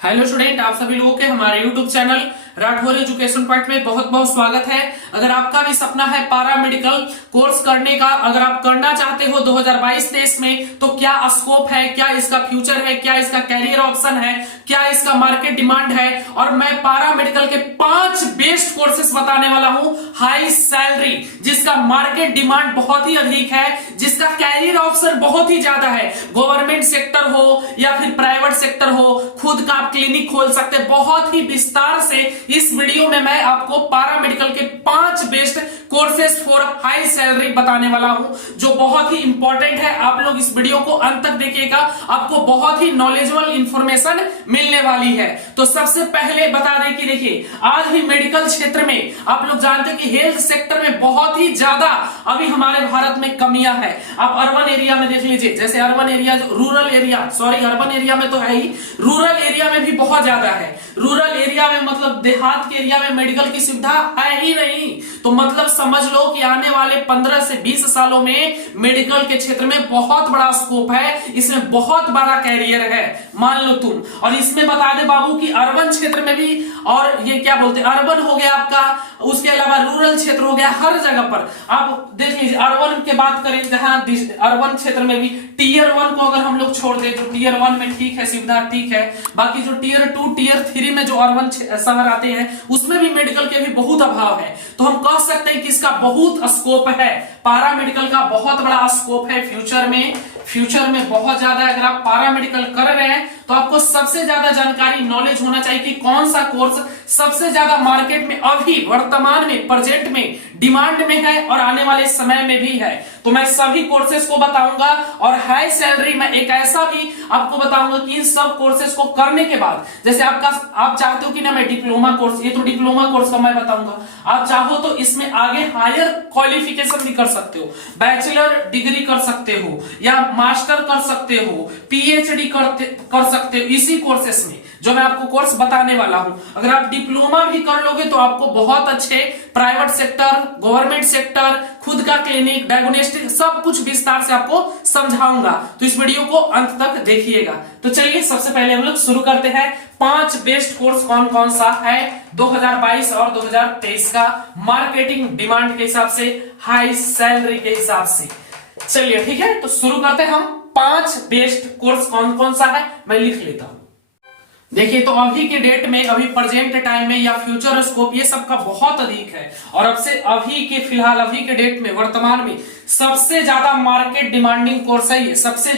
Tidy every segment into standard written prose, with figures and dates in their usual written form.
Hello student, आप सभी लोगों के हमारे YouTube channel Rathore education point में बहुत बहुत स्वागत है। अगर आपका भी सपना है पारा मेडिकल कोर्स करने का, अगर आप करना चाहते हो 2022-23 में, तो क्या स्कोप है, क्या इसका फ्यूचर है, क्या इसका कैरियर ऑप्शन है, क्या इसका मार्केट डिमांड है, और मैं पारा मेडिकल के 5 बेस्ट कोर्सेस बताने वाला हूं, हाई सैलरी, जिसका मार्केट डिमांड बहुत ही अधिक है, जिसका कैरियर ऑप्शन बहुत ही ज्यादा है। गवर्नमेंट सेक्टर हो या फिर प्राइवेट सेक्टर हो, खुद का आप क्लिनिक खोल सकते हैं। बहुत ही विस्तार से इस वीडियो में मैं आपको पारा मेडिकल के 5 best courses for high salary बताने वाला हूं, जो बहुत ही इंपॉर्टेंट है। आप लोग इस वीडियो को अंत तक देखिएगा, आपको बहुत ही नॉलेजेबल इंफॉर्मेशन मिलने वाली है। तो सबसे पहले बता दें कि देखिए, आज भी मेडिकल क्षेत्र में आप लोग जानते हैं कि हेल्थ सेक्टर में बहुत ही ज्यादा अभी हमारे भारत में कमियां है। आप अर्बन एरिया में देख लीजिए, जैसे urban area, rural area, urban area में तो है ही, रूरल एरिया में भी बहुत ज्यादा है। रूरल एरिया में मतलब देहात के एरिया में मेडिकल की सुविधा है ही नहीं। तो मतलब समझ लो कि आने वाले 15 से 20 सालों में मेडिकल के क्षेत्र में बहुत बड़ा स्कोप है, इसमें बहुत बड़ा कैरियर है, मान लो तुम। और इसमें बता दे बाबू कि अर्बन क्षेत्र में भी, और ये क्या बोलते हैं, अर्बन हो गया आपका, उसके अलावा रूरल क्षेत्र हो गया, हर जगह पर आप देख लीजिए। अर्बन की बात करें, जहां अर्बन क्षेत्र में भी टीयर 1 को अगर हम लोग छोड़ दें, तो टीयर 1 में ठीक है, सुविधा ठीक है, बाकी जो टीयर 2 टीयर 3 में जो अर्बन शहर आते हैं, उसमें भी मेडिकल के भी बहुत अभाव है। तो हम कह सकते हैं कि इसका बहुत स्कोप है, पारा मेडिकल का बहुत बड़ा स्कोप है फ्यूचर में बहुत ज्यादा। अगर आप पारा मेडिकल कर रहे हैं तो आपको सबसे ज्यादा जानकारी, नॉलेज होना चाहिए कि कौन सा कोर्स सबसे ज्यादा मार्केट में अभी वर्तमान में प्रेजेंट में डिमांड में है और आने वाले समय में भी है। तो मैं सभी कोर्सेज को बताऊंगा, और हाई सैलरी में एक ऐसा भी आपको बताऊंगा कि इन सब कोर्सेज को करने के बाद, जैसे आप चाहते हो कि ना मैं डिप्लोमा कोर्स, ये तो डिप्लोमा कोर्स का मैं बताऊंगा, आप चाहो तो इसमें आगे हायर क्वालिफिकेशन भी कर सकते हो, बैचलर डिग्री कर सकते हो या मास्टर कर सकते हो, पीएचडी कर सकते हो इसी कोर्सेस में, जो मैं आपको कोर्स बताने वाला हूं। अगर आप डिप्लोमा भी कर लोगे तो आपको बहुत अच्छे प्राइवेट सेक्टर, गवर्नमेंट सेक्टर, खुद का क्लिनिक, डायग्नोस्टिक, सब कुछ विस्तार से आपको समझाऊंगा। तो इस वीडियो को अंत तक देखिएगा। तो चलिए सबसे पहले हम लोग शुरू करते हैं। 5 बेस्ट कोर्स कौन कौन सा है 2022 और 2023 का, मार्केटिंग डिमांड के हिसाब से, हाई सैलरी के हिसाब से। चलिए ठीक है, तो शुरू करते हैं हम। 5 बेस्ट कोर्स कौन कौन सा है मैं लिख लेता हूं। देखिए, तो अभी के डेट में, अभी प्रेजेंट टाइम में या फ्यूचर स्कोप, ये सबका बहुत अधिक है। और अब से अभी के फिलहाल, अभी के डेट में, वर्तमान में सबसे ज्यादा मार्केट डिमांडिंग कोर्स है ये, सबसे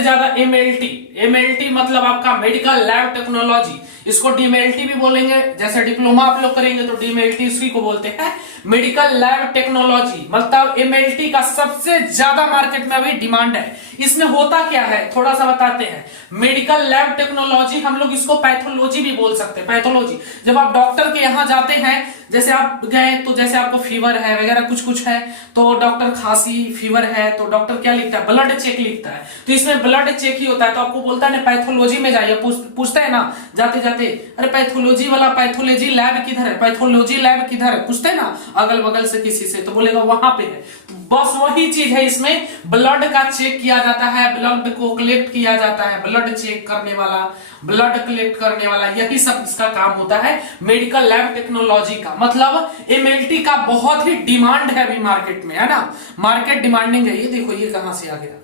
ज्यादा एमएलटी मतलब आपका मेडिकल लैब टेक्नोलॉजी, इसको डीएमएलटी भी बोलेंगे। जैसे डिप्लोमा आप लोग करेंगे तो डीएमएलटी इसी को बोलते हैं, मेडिकल लैब टेक्नोलॉजी। मतलब एमएलटी का सबसे ज्यादा मार्केट में अभी डिमांड है। इसमें होता क्या है थोड़ा सा बताते हैं। मेडिकल लैब टेक्नोलॉजी, हम लोग इसको पैथोलॉजी भी बोल सकते हैं। पैथोलॉजी, जब आप डॉक्टर के यहाँ जाते हैं, जैसे आप गए तो जैसे आपको फीवर है वगैरह कुछ है, तो डॉक्टर खांसी फीवर है तो डॉक्टर क्या लिखता है, ब्लड चेक लिखता है। तो इसमें ब्लड चेक ही होता है, तो आपको बोलता है ना पैथोलॉजी में जाइए, पूछता है ना जाते जाते, अरे पैथोलॉजी वाला, पैथोलॉजी लैब किधर है, पैथोलॉजी लैब किधर है, पूछते है ना अगल बगल से किसी से, तो बोलेगा वहां पे है। तो बस वही चीज है, इसमें ब्लड का चेक किया जाता है, ब्लड को कलेक्ट किया जाता है, ब्लड चेक करने वाला, ब्लड कलेक्ट करने वाला, यही सब इसका काम होता है मेडिकल लैब टेक्नोलॉजी का। मतलब एमएलटी का बहुत ही डिमांड है अभी मार्केट में, है ना, मार्केट डिमांडिंग है। ये देखो, ये कहां से आ गया,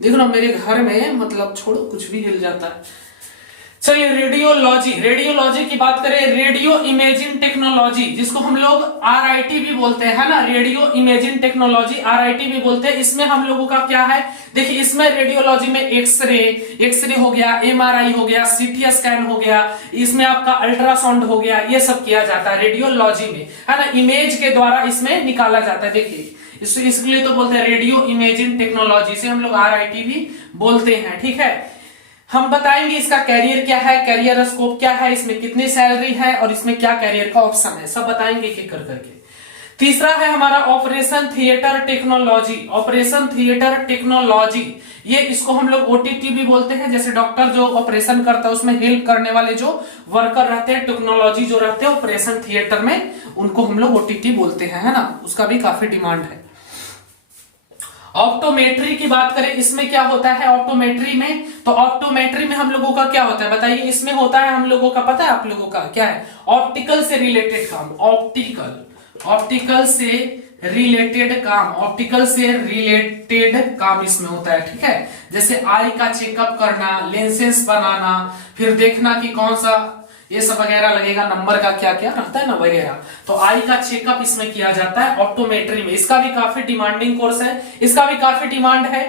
देखो ना मेरे घर में, मतलब छोड़ो कुछ भी हिल जाता है। चलिए, रेडियोलॉजी की बात करें, रेडियो इमेजिंग टेक्नोलॉजी, जिसको हम लोग आरआईटी भी बोलते हैं, है ना, रेडियो इमेजिंग टेक्नोलॉजी आरआईटी भी बोलते हैं। इसमें हम लोगों का क्या है, देखिए, इसमें रेडियोलॉजी में एक्सरे हो गया, एमआरआई हो गया, सीटी स्कैन हो गया, इसमें आपका अल्ट्रासाउंड हो गया, ये सब किया जाता है रेडियोलॉजी में, है ना, इमेज के द्वारा इसमें निकाला जाता है। देखिए, इसके लिए तो बोलते हैं रेडियो इमेजिंग टेक्नोलॉजी, से हम लोग आरआईटी भी बोलते हैं। ठीक है, हम बताएंगे इसका कैरियर क्या है, कैरियर स्कोप क्या है, इसमें कितनी सैलरी है और इसमें क्या कैरियर का ऑप्शन है, सब बताएंगे एक कर करके। तीसरा है हमारा operation theatre technology. Operation theatre technology, ये इसको हम लोग ओटीटी भी बोलते हैं। जैसे डॉक्टर जो ऑपरेशन करता है उसमें हेल्प करने वाले जो वर्कर रहते हैं, टेक्नोलॉजी जो रहते हैं ऑपरेशन थिएटर में, उनको हम लोग ओटीटी बोलते हैं, है ना, उसका भी काफी डिमांड है। ऑप्टोमेट्री की बात करें, इसमें क्या होता है ऑप्टोमेट्री में, तो ऑप्टोमेट्री में हम लोगों का क्या होता है बताइए, इसमें होता है हम लोगों का, पता है आप लोगों का क्या है, ऑप्टिकल से रिलेटेड काम, ऑप्टिकल से रिलेटेड काम, ऑप्टिकल से रिलेटेड काम इसमें होता है, ठीक है। जैसे आई का चेकअप करना, लेंसेस बनाना, फिर देखना कि कौन सा ये सब वगैरह लगेगा, नंबर का क्या क्या रहता है ना वगैरह, तो आई का चेकअप इसमें किया जाता है ऑप्टोमेट्री में। इसका भी काफी डिमांडिंग कोर्स है, इसका भी काफी डिमांड है।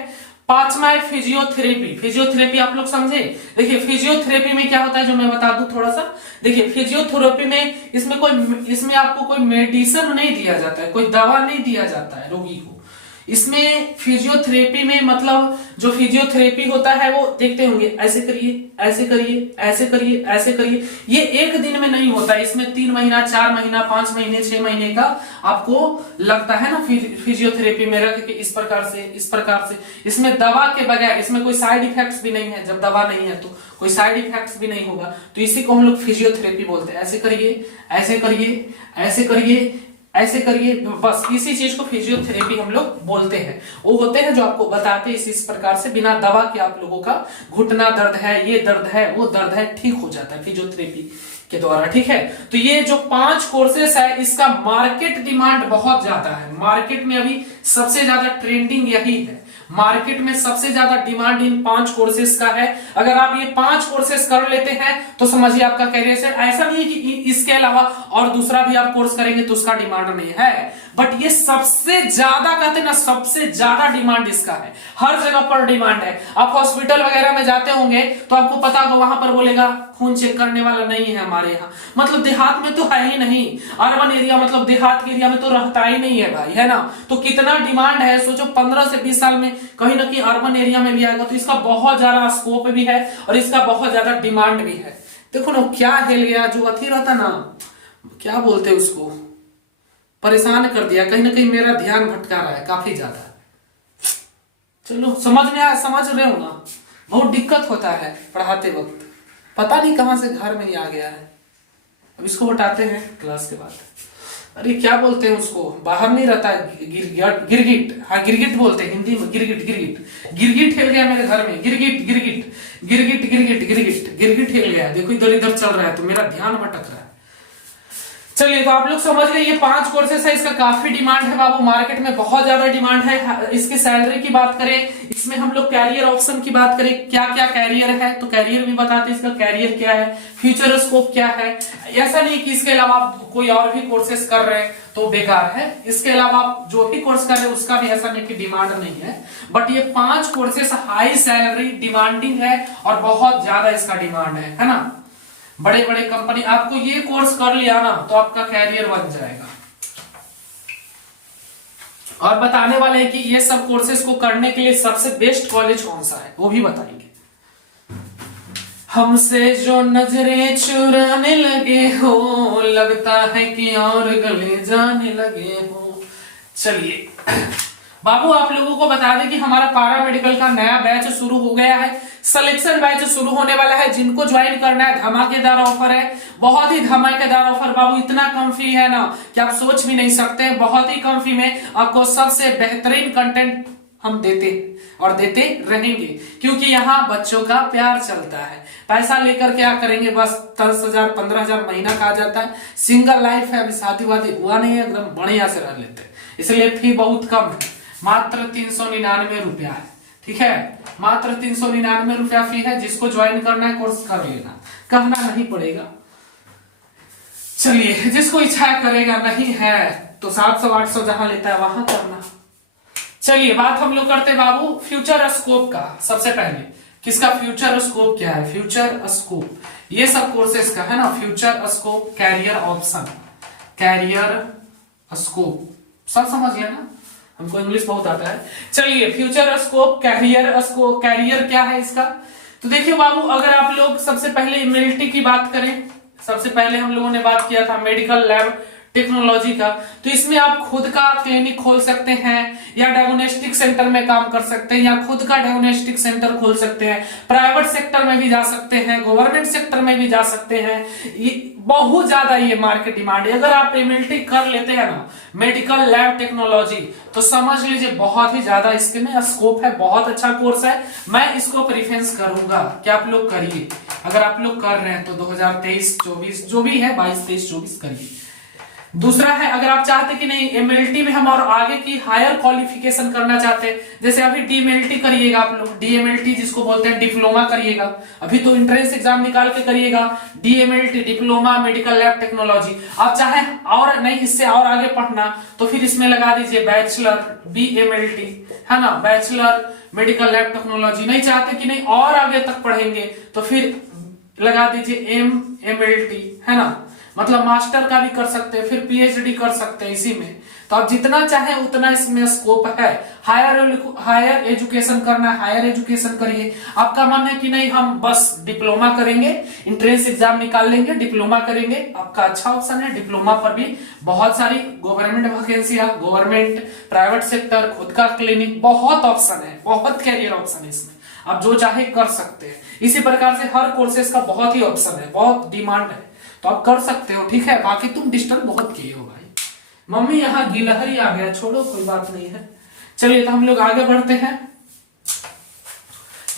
पांचवा है फिजियोथेरेपी। फिजियोथेरेपी आप लोग समझे, देखिए फिजियोथेरेपी में क्या होता है जो मैं बता दूं थोड़ा सा। देखिए फिजियोथेरेपी में इसमें आपको कोई मेडिसिन नहीं दिया जाता है, कोई दवा नहीं दिया जाता है रोगी को। इसमें फिजियोथेरेपी में मतलब जो फिजियोथेरेपी होता है वो देखते होंगे, ऐसे करिए, ऐसे करिए, ऐसे करिए, ऐसे करिए, ये एक दिन में नहीं होता है। इसमें 3 महीना, 4 महीना, 5 महीने, 6 महीने का आपको लगता है ना फिजियोथेरेपी में रख के, इस प्रकार से, इस प्रकार से। इसमें दवा के बगैर, इसमें कोई साइड इफेक्ट्स भी नहीं है, जब दवा नहीं है तो कोई साइड इफेक्ट्स भी नहीं होगा, तो इसी को हम लोग फिजियोथेरेपी बोलते हैं। ऐसे करिए, ऐसे करिए, ऐसे करिए, ऐसे करिए, बस इसी चीज को फिजियोथेरेपी हम लोग बोलते हैं। वो होते हैं जो आपको बताते हैं इस प्रकार से, बिना दवा के आप लोगों का घुटना दर्द है, ये दर्द है, वो दर्द है, ठीक हो जाता है फिजियोथेरेपी के द्वारा, ठीक है। तो ये जो 5 कोर्सेस है, इसका मार्केट डिमांड बहुत ज्यादा है। मार्केट में अभी सबसे ज्यादा ट्रेंडिंग यही है, मार्केट में सबसे ज्यादा डिमांड इन 5 कोर्सेस का है। अगर आप ये 5 कोर्सेस कर लेते हैं तो समझिए आपका कैरियर से, ऐसा नहीं है कि इसके अलावा और दूसरा भी आप कोर्स करेंगे तो उसका डिमांड नहीं है, बट ये सबसे ज्यादा, कहते हैं ना, सबसे ज्यादा डिमांड इसका है। हर जगह पर डिमांड है। आप हॉस्पिटल वगैरह में जाते होंगे तो आपको पता होगा, वहां पर बोलेगा खून चेक करने वाला नहीं है हमारे यहाँ, मतलब देहात में तो है ही नहीं, अर्बन एरिया मतलब देहात के एरिया में तो रहता ही नहीं है भाई, है ना। तो कितना डिमांड है सोचो, 15 से 20 साल में कहीं ना कहीं अर्बन एरिया में भी आएगा, तो इसका बहुत ज्यादा स्कोप भी है और इसका बहुत ज्यादा डिमांड भी है। देखो ना क्या हिल गया, जो अथी रहता ना, क्या बोलते हैं उसको, परेशान कर दिया, कहीं ना कहीं मेरा ध्यान भटका रहा है काफी ज्यादा। चलो समझ में आया, समझ रहे हो ना, बहुत दिक्कत होता है पढ़ाते वक्त, पता नहीं कहां से घर में ही आ गया है। अब इसको हटाते हैं क्लास के बाद। अरे क्या बोलते हैं उसको, बाहर नहीं रहता है, गिरगिट, हाँ गिरगिट बोलते हैं हिंदी में, गिरगिट, गिरगिट, गिरगिट हिल गया मेरे घर में, गिरगिट, गिरगिट, गिरगिट, गिरगिट, गिरगिट, गिरगिट हिल गया। देखो इधर इधर चल रहा है तो मेरा ध्यान भटक रहा है। चलिए तो आप लोग समझ गए, ये 5 कोर्सेस है, इसका काफी डिमांड है बाबू, मार्केट में बहुत ज्यादा डिमांड है। इसकी सैलरी की बात करें, इसमें हम लोग कैरियर ऑप्शन की बात करें, क्या क्या कैरियर है, तो कैरियर भी बताते हैं, इसका कैरियर क्या है, फ्यूचर स्कोप क्या है। ऐसा नहीं कि इसके अलावा आप कोई और भी कोर्सेस कर रहे हैं तो बेकार है, इसके अलावा आप जो भी कोर्स कर रहे हैं उसका भी ऐसा नहीं कि डिमांड नहीं है, बट ये 5 कोर्सेस हाई सैलरी डिमांडिंग है और बहुत ज्यादा इसका डिमांड है ना। बड़े बड़े कंपनी, आपको ये कोर्स कर लिया ना तो आपका कैरियर बन जाएगा। और बताने वाले हैं कि ये सब कोर्सेज को करने के लिए सबसे बेस्ट कॉलेज कौन सा है वो भी बताएंगे। हमसे जो नजरें चुराने लगे हो, लगता है कि और गले जाने लगे हो। चलिए बाबू आप लोगों को बता दें कि हमारा पारा मेडिकल का नया बैच शुरू हो गया है, सिलेक्शन बैच शुरू होने वाला है। जिनको ज्वाइन करना है धमाकेदार ऑफर है, बहुत ही धमाकेदार ऑफर बाबू, इतना कम फी है ना कि आप सोच भी नहीं सकते। बहुत ही कम फी में आपको सबसे बेहतरीन कंटेंट हम देते और देते रहेंगे, क्योंकि यहाँ बच्चों का प्यार चलता है। पैसा लेकर क्या करेंगे, बस 10,000 15,000 महीना का आ जाता है। सिंगल लाइफ है, अभी शादी वादी हुआ नहीं है, एकदम बढ़िया से रह लेते हैं, इसलिए फी बहुत कम है, मात्र 399 रुपया है, ठीक है, मात्र 399 रुपया फी है। जिसको ज्वाइन करना है कोर्स कर लेना, कहना नहीं पड़ेगा। चलिए जिसको इच्छा करेगा, नहीं है तो 700-800 जहां लेता है वहां करना। चलिए बात हम लोग करते हैं बाबू फ्यूचर स्कोप का। सबसे पहले किसका फ्यूचर स्कोप क्या है, फ्यूचर स्कोप ये सब कोर्सेस का है ना। Future scope, career option, career scope, सब समझ गया ना, हमको इंग्लिश बहुत आता है। चलिए future scope, career scope, career क्या है इसका, तो देखिए बाबू अगर आप लोग सबसे पहले इम्यूनिटी की बात करें, सबसे पहले हम लोगों ने बात किया था मेडिकल लैब टेक्नोलॉजी का। तो इसमें आप खुद का क्लिनिक खोल सकते हैं या डायग्नोस्टिक सेंटर में काम कर सकते हैं या खुद का डायग्नोस्टिक सेंटर खोल सकते हैं। प्राइवेट सेक्टर में भी जा सकते हैं, गवर्नमेंट सेक्टर में भी जा सकते हैं। बहुत ज्यादा ये मार्केट डिमांड है। अगर आप एमएलटी कर लेते हैं ना, मेडिकल लैब टेक्नोलॉजी, तो समझ लीजिए बहुत ही ज्यादा इसके में स्कोप है। बहुत अच्छा कोर्स है, मैं इसको प्रेफरेंस करूंगा कि आप लोग करिए। अगर आप लोग कर रहे हैं तो 2023-24 जो भी है, 22-23-24 करिए। दूसरा है, अगर आप चाहते कि नहीं एमएलटी में हम और आगे की हायर क्वालिफिकेशन करना चाहते हैं, जैसे अभी डीएमएलटी करिएगा आप लोग, डीएमएलटी जिसको बोलते हैं डिप्लोमा करिएगा, अभी तो एंट्रेंस एग्जाम निकाल के करिएगा। DMLT diploma medical lab technology. आप चाहे और नहीं इससे और आगे पढ़ना तो फिर इसमें लगा दीजिए बैचलर बीएमएलटी, है ना, बैचलर मेडिकल लैब टेक्नोलॉजी। नहीं चाहते कि नहीं और आगे तक पढ़ेंगे तो फिर लगा दीजिए एमएलटी, है ना, मतलब मास्टर का भी कर सकते हैं, फिर पीएचडी कर सकते हैं इसी में। तो आप जितना चाहे उतना इसमें स्कोप है। हायर एजुकेशन करना है, हायर एजुकेशन करिए। आपका मन है कि नहीं हम बस डिप्लोमा करेंगे, एंट्रेंस एग्जाम निकाल लेंगे, डिप्लोमा करेंगे, आपका अच्छा ऑप्शन है। डिप्लोमा पर भी बहुत सारी गवर्नमेंट वैकेंसियां, गवर्नमेंट, प्राइवेट सेक्टर, खुद का क्लिनिक, बहुत ऑप्शन है, बहुत कैरियर ऑप्शन है इसमें। आप जो चाहे कर सकते हैं। इसी प्रकार से हर कोर्सेज का बहुत ही ऑप्शन है, बहुत डिमांड है, तो आप कर सकते हो, ठीक है। बाकी तुम डिस्टर्ब बहुत किए हो भाई। मम्मी यहाँ गिलहरी आ गया, छोड़ो कोई बात नहीं है। चलिए तो हम लोग आगे बढ़ते हैं।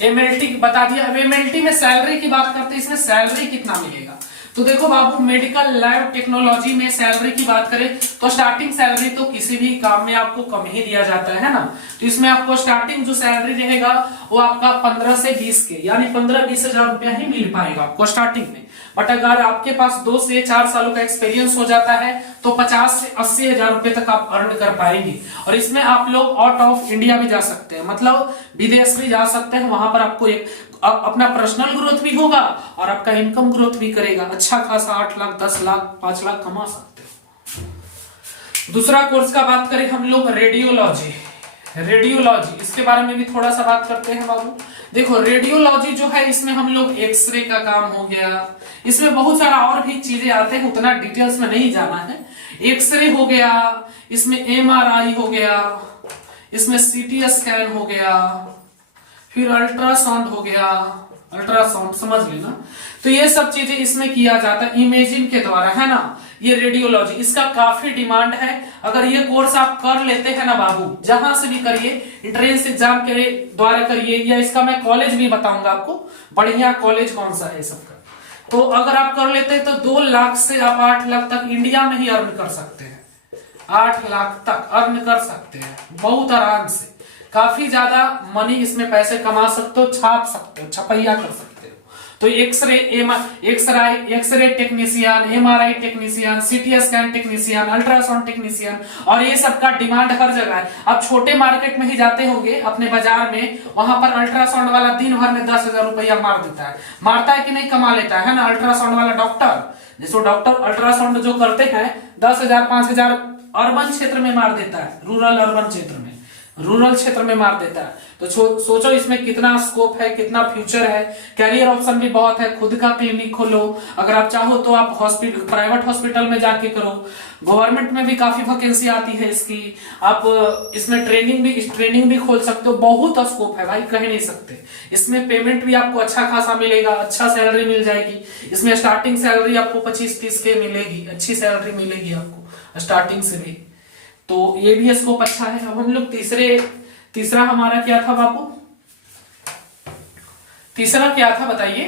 एमएलटी बता दिया। अब एमएलटी में सैलरी की बात करते हैं, इसमें सैलरी कितना मिलेगा। तो देखो बाबू, मेडिकल लैब टेक्नोलॉजी में सैलरी की बात करें तो स्टार्टिंग सैलरी तो किसी भी काम में आपको कम ही दिया जाता है ना। तो इसमें आपको स्टार्टिंग जो सैलरी रहेगा वो आपका 15 से 20 के, यानी 15-20 हजार रुपया ही मिल पाएगा आपको स्टार्टिंग में। बट अगर आपके पास 2 से 4 सालों का एक्सपीरियंस हो जाता है तो 50 से 80 हजार रुपए तक आप अर्न कर पाएंगे। और इसमें आप लोग आउट ऑफ इंडिया भी जा सकते हैं, मतलब विदेश भी जा सकते हैं। वहां पर आपको एक अपना पर्सनल ग्रोथ भी होगा और आपका इनकम ग्रोथ भी करेगा। अच्छा खासा 8 लाख 10 लाख 5 लाख कमा सकते हो। दूसरा कोर्स का बात करें हम लोग रेडियोलॉजी। रेडियोलॉजी इसके बारे में भी थोड़ा सा बात करते हैं बाबू। देखो रेडियोलॉजी जो है इसमें हम लोग एक्सरे का काम हो गया, इसमें बहुत सारा और भी चीजें आते हैं, उतना डिटेल्स में नहीं जाना है। एक्सरे हो गया, इसमें एमआरआई हो गया, इसमें सीटी स्कैन हो गया, फिर अल्ट्रासाउंड हो गया, अल्ट्रासाउंड समझ लेना। तो ये सब चीजें इसमें किया जाता है इमेजिंग के द्वारा, है ना। ये रेडियोलॉजी, इसका काफी डिमांड है। अगर ये कोर्स आप कर लेते हैं ना बाबू, जहां से भी करिए, एंट्रेंस एग्जाम के द्वारा करिए, या इसका मैं कॉलेज भी बताऊंगा आपको, बढ़िया कॉलेज कौन सा है सबका। तो अगर आप कर लेते हैं तो 2 लाख से आप 8 लाख तक इंडिया में ही अर्न कर सकते हैं। 8 लाख तक अर्न कर सकते हैं बहुत आराम से। काफी ज्यादा मनी इसमें पैसे कमा सकते हो, छाप सकते हो, छपैया कर सकते हो। तो x ray technician, MRI technician, CT scan technician, ultrasound technician, और ये सब का डिमांड हर जगह है। आप छोटे मार्केट में ही जाते होंगे अपने बाजार में, वहां पर अल्ट्रासाउंड वाला दिन भर में 10,000 रुपया मार देता है। मारता है कि नहीं, कमा लेता है ना अल्ट्रासाउंड वाला डॉक्टर। जिसको डॉक्टर अल्ट्रासाउंड जो करते हैं 10,000 5,000 अर्बन क्षेत्र में मार देता है, रूरल अर्बन क्षेत्र में, रूरल क्षेत्र में मार देता है। तो सोचो इसमें कितना स्कोप है, कितना फ्यूचर है। कैरियर ऑप्शन भी बहुत है। खुद का क्लिनिक खोलो, अगर आप चाहो तो आप प्राइवेट हॉस्पिटल में जाके करो। गवर्नमेंट में भी काफी वैकेंसी आती है इसकी। आप इसमें ट्रेनिंग भी खोल सकते हो। बहुत स्कोप है भाई, कह नहीं सकते। इसमें पेमेंट भी आपको अच्छा खासा मिलेगा, अच्छा सैलरी मिल जाएगी। इसमें स्टार्टिंग सैलरी आपको 25-30 के मिलेगी, अच्छी सैलरी मिलेगी आपको स्टार्टिंग से भी। तो ये भी स्कोप अच्छा है। अब हम लोग तीसरा हमारा क्या था बाबू, तीसरा क्या था बताइए।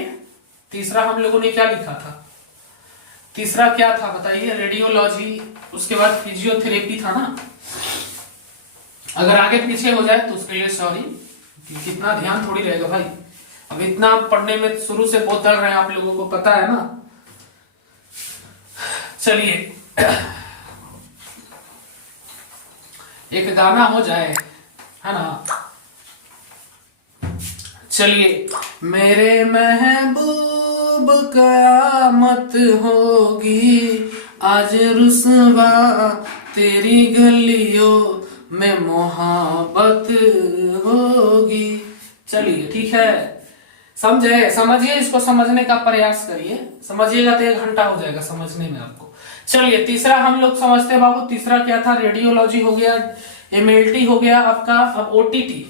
तीसरा हम लोगों ने क्या लिखा था, तीसरा क्या था बताइए। रेडियोलॉजी, उसके बाद फिजियोथेरेपी था ना। अगर आगे पीछे हो जाए तो उसके लिए सॉरी, कितना ध्यान थोड़ी रहेगा भाई। अब इतना पढ़ने में शुरू से बहुत डर रहे हैं, आप लोगों को पता है ना। चलिए एक गाना हो जाए, है ना। चलिए, मेरे महबूब कयामत होगी, आज रुसवा तेरी गलियों में मोहब्बत होगी। चलिए ठीक है, समझिए, इसको समझने का प्रयास करिए। समझिएगा तो 1 घंटा हो जाएगा समझने में आपको। चलिए तीसरा हम लोग समझते हैं बाबू। तीसरा क्या था? रेडियोलॉजी हो गया, एमएलटी हो गया आपका। अब ओटीटी,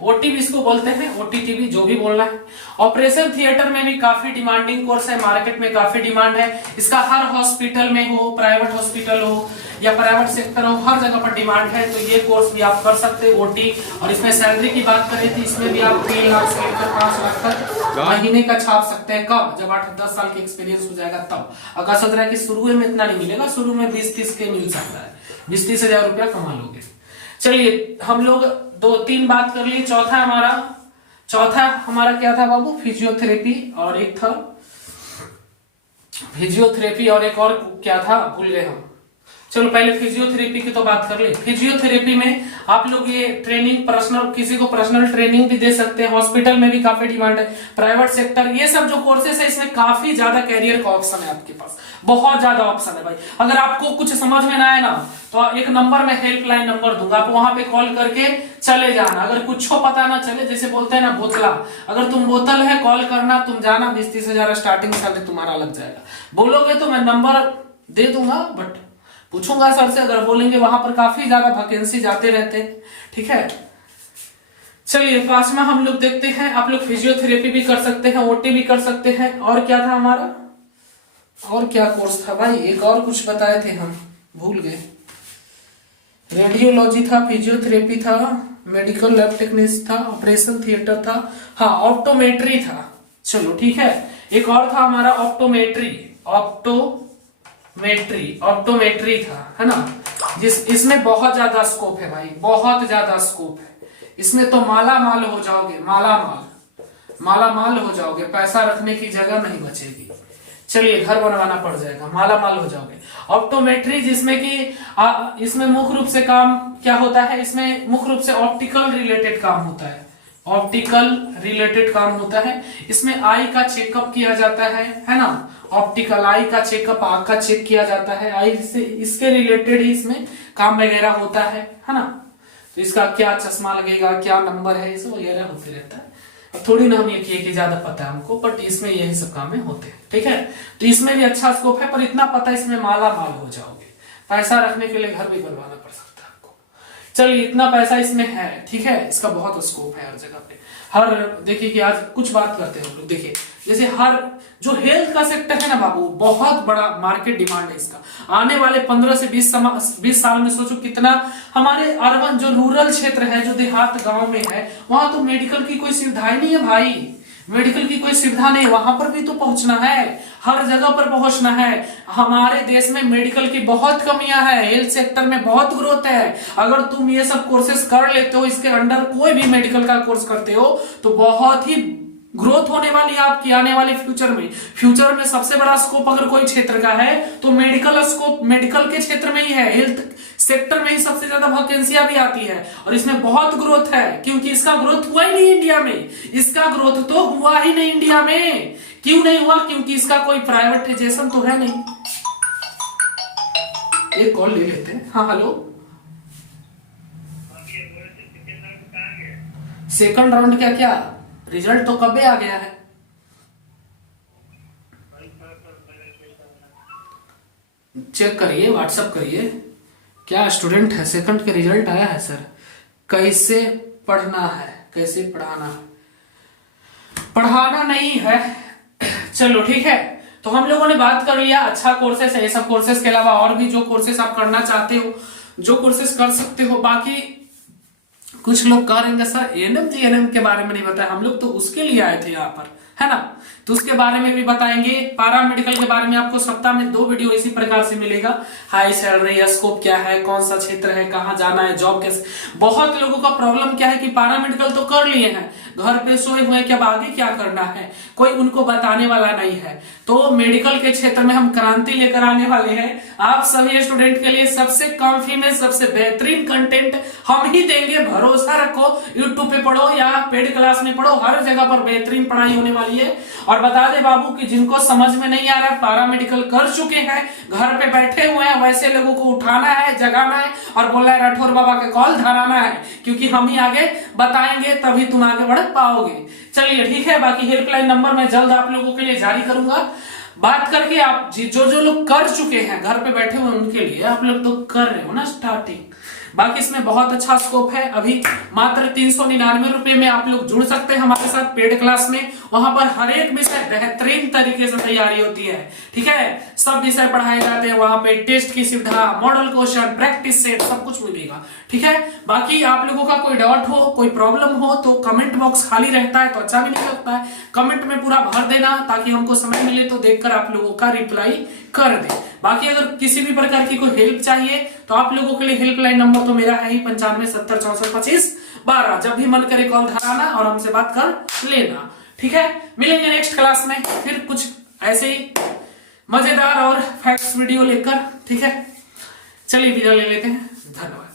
ओटीबी इसको बोलते हैं, ओटीटी भी जो भी बोलना है। ऑपरेशन थिएटर में भी काफी डिमांडिंग कोर्स है, मार्केट में काफी डिमांड है इसका। हर हॉस्पिटल में हो, प्राइवेट हॉस्पिटल हो या प्राइवेट सेक्टर हो, हर जगह पर डिमांड है। तो ये कोर्स भी आप कर सकते हैं ओटी। और इसमें सैलरी की बात करें तो इसमें भी आप 3 लाख से लेकर 5 लाख तक महीने का छाप सकते हैं। कब? जब 8-10 साल की एक्सपीरियंस हो जाएगा तब। अगर सोच रहा है कि शुरू में इतना नहीं मिलेगा, शुरू में 20-30 के मिल सकता है, 20-30 हजार रुपया कमा लोगे। चलिए हम लोग 2-3 बात कर ली। चौथा हमारा क्या था बाबू? फिजियोथेरेपी, और एक था फिजियोथेरेपी और एक और क्या था भूल गए हम। चलो पहले फिजियोथेरेपी की तो बात कर ले। फिजियोथेरेपी में आप लोग ये ट्रेनिंग पर्सनल, किसी को पर्सनल ट्रेनिंग भी दे सकते हैं। हॉस्पिटल में भी काफी डिमांड है, प्राइवेट सेक्टर, ये सब जो कोर्सेस है इसमें काफी ज्यादा कैरियर का ऑप्शन है आपके पास, बहुत ज्यादा ऑप्शन है भाई। अगर आपको कुछ समझ में ना आए ना तो एक नंबर में हेल्पलाइन नंबर दूंगा, आप वहां पे कॉल करके चले जाना। अगर कुछ पता ना चले, जैसे बोलते हैं ना बोतला, अगर तुम बोतल है कॉल करना, तुम जाना, 20-30 हजार स्टार्टिंग सैलरी तुम्हारा लग जाएगा। बोलोगे तो मैं नंबर दे दूंगा, बट पूछूंगा सर से। अगर बोलेंगे वहां पर काफी ज्यादा वैकेंसी जाते रहते हैं, ठीक है। चलिए 5वां हम लोग देखते हैं। आप लोग फिजियोथेरेपी भी कर सकते हैं, ओटी भी कर सकते हैं। और क्या था हमारा? और क्या कोर्स था भाई? एक और कुछ बताए थे हम, भूल गए। रेडियोलॉजी था, फिजियोथेरेपी था, मेडिकल लैब टेक्नीशियन था, ऑपरेशन थिएटर था, हाँ ऑप्टोमेट्री था। चलो ठीक है, एक और था हमारा ऑप्टोमेट्री, ऑप्टोमेट्री था, है ना। इसमें बहुत ज्यादा स्कोप है भाई, बहुत ज्यादा स्कोप है इसमें। तो माला माल हो जाओगे, माला माल हो जाओगे, पैसा रखने की जगह नहीं बचेगी। चलिए घर बनवाना पड़ जाएगा, माला माल हो जाओगे। ऑप्टोमेट्री जिसमें कि इसमें मुख्य रूप से काम क्या होता है? इसमें मुख्य रूप से ऑप्टिकल रिलेटेड काम होता है, ऑप्टिकल रिलेटेड काम होता है। इसमें आई का चेकअप किया जाता है ना। ऑप्टिकल आई का चेकअप, आंख का चेक किया जाता है, आई से इसके रिलेटेड ही इसमें काम वगैरह होता है ना। तो इसका क्या चश्मा लगेगा, क्या नंबर है, इस वगैरह होते रहता है। अब थोड़ी ना हम ये किए कि ज्यादा पता है हमको, बट इसमें यही सब काम होते हैं, ठीक है। तो इसमें भी अच्छा स्कोप है, पर इतना पता है इसमें माला माल हो जाओगे, पैसा रखने के लिए घर भी बनवाना पड़ सकता है आपको। चलिए इतना पैसा इसमें है, ठीक है। इसका बहुत स्कोप है हर जगह पे। हर देखिए कि आज कुछ बात करते हैं हम लोग, देखिए जैसे हर जो हेल्थ का सेक्टर है ना बाबू, बहुत बड़ा मार्केट डिमांड है इसका। आने वाले 15 से 20 साल में सोचो कितना हमारे अर्बन जो रूरल क्षेत्र है, जो देहात गांव में है, वहां तो मेडिकल की कोई सुविधाएं नहीं है भाई, मेडिकल की कोई सुविधा नहीं। वहां पर भी तो पहुंचना है, हर जगह पर पहुंचना है। हमारे देश में मेडिकल की बहुत कमियां है, हेल्थ सेक्टर में बहुत ग्रोथ है। अगर तुम ये सब कोर्सेस कर लेते हो, इसके अंडर कोई भी मेडिकल का कोर्स करते हो, तो बहुत ही ग्रोथ होने वाली है आपकी आने वाले फ्यूचर में। फ्यूचर में सबसे बड़ा स्कोप अगर कोई क्षेत्र का है तो मेडिकल स्कोप मेडिकल के क्षेत्र में ही है, हेल्थ सेक्टर में ही सबसे ज्यादा वैकेंसियां भी आती है। और इसमें बहुत ग्रोथ है, क्योंकि इसका ग्रोथ हुआ ही नहीं इंडिया में, इसका ग्रोथ तो हुआ ही नहीं इंडिया में। क्यों नहीं हुआ? क्योंकि इसका कोई प्राइवेटाइजेशन तो है नहीं। एक कॉल ले लेते हैं। हाँ हेलो, सेकंड राउंड क्या रिजल्ट तो कब आ गया है? चेक करिए, व्हाट्सएप करिए। क्या स्टूडेंट है? सेकंड के रिजल्ट आया है सर। कैसे पढ़ना है, कैसे पढ़ाना है? पढ़ाना नहीं है। चलो ठीक है, तो हम लोगों ने बात कर लिया अच्छा कोर्सेस है। ये सब कोर्सेस के अलावा और भी जो कोर्सेस आप करना चाहते हो, जो कोर्सेस कर सकते हो। बाकी कुछ लोग करेंगे सर एएनएम जीएनएम के बारे में नहीं बताया, हम लोग तो उसके लिए आए थे यहाँ पर, है ना। तो उसके बारे में भी बताएंगे। पारा मेडिकल के बारे में आपको सप्ताह में 2 वीडियो इसी प्रकार से मिलेगा। हाई सैलरी, स्कोप क्या है, कौन सा क्षेत्र है, कहाँ जाना है, जॉब कैसे। बहुत लोगों का प्रॉब्लम क्या है कि पारा मेडिकल तो कर लिए हैं, घर पे सोए हुए, कि अब आगे क्या करना है, कोई उनको बताने वाला नहीं है। तो मेडिकल के क्षेत्र में हम क्रांति लेकर आने वाले हैं। आप सभी स्टूडेंट के लिए सबसे कम फी में सबसे बेहतरीन कंटेंट हम ही देंगे, भरोसा रखो। यूट्यूब पे पढ़ो या पेड क्लास में पढ़ो, हर जगह पर बेहतरीन पढ़ाई होने वाली है। और बता दे बाबू कि जिनको समझ में नहीं आ रहा, पारा मेडिकल कर चुके हैं, घर पे बैठे हुए हैं, वैसे लोगों को उठाना है, जगाना है और बोलना है राठौर बाबा के कॉल धराना है, क्योंकि हम ही आगे बताएंगे, तभी तुम आगे बढ़ पाओगे। चलिए ठीक है, बाकी हेल्पलाइन नंबर मैं जल्द आप लोगों के लिए जारी करूंगा। बात करके आप जो जो लोग कर चुके हैं घर पे बैठे हुए उनके लिए, आप लोग तो कर रहे हो ना स्टार्टिंग। बाकी इसमें बहुत अच्छा स्कोप है। अभी मात्र 399 रुपए में आप लोग जुड़ सकते हैं हमारे साथ पेड क्लास में। वहां पर हर एक विषय बेहतरीन तरीके से तैयारी होती है, ठीक है। सब विषय पढ़ाए जाते हैं वहां पे, टेस्ट की सुविधा, मॉडल क्वेश्चन, प्रैक्टिस सेट, सब कुछ मिलेगा, ठीक है। बाकी आप लोगों का कोई डाउट हो, कोई प्रॉब्लम हो तो कमेंट बॉक्स खाली रहता है तो अच्छा भी नहीं लगता है। कमेंट में पूरा भर देना ताकि हमको समय मिले तो देखकर आप लोगों का रिप्लाई कर दे। बाकी अगर किसी भी प्रकार की कोई हेल्प चाहिए तो आप लोगों के लिए हेल्पलाइन नंबर तो मेरा है ही 95 70 64 25 12। जब भी मन करे कॉल धराना और हमसे बात कर लेना, ठीक है। मिलेंगे नेक्स्ट क्लास में फिर कुछ ऐसे ही मजेदार और फैक्ट्स वीडियो लेकर, ठीक है। चलिए विदा ले लेते हैं, धन्यवाद।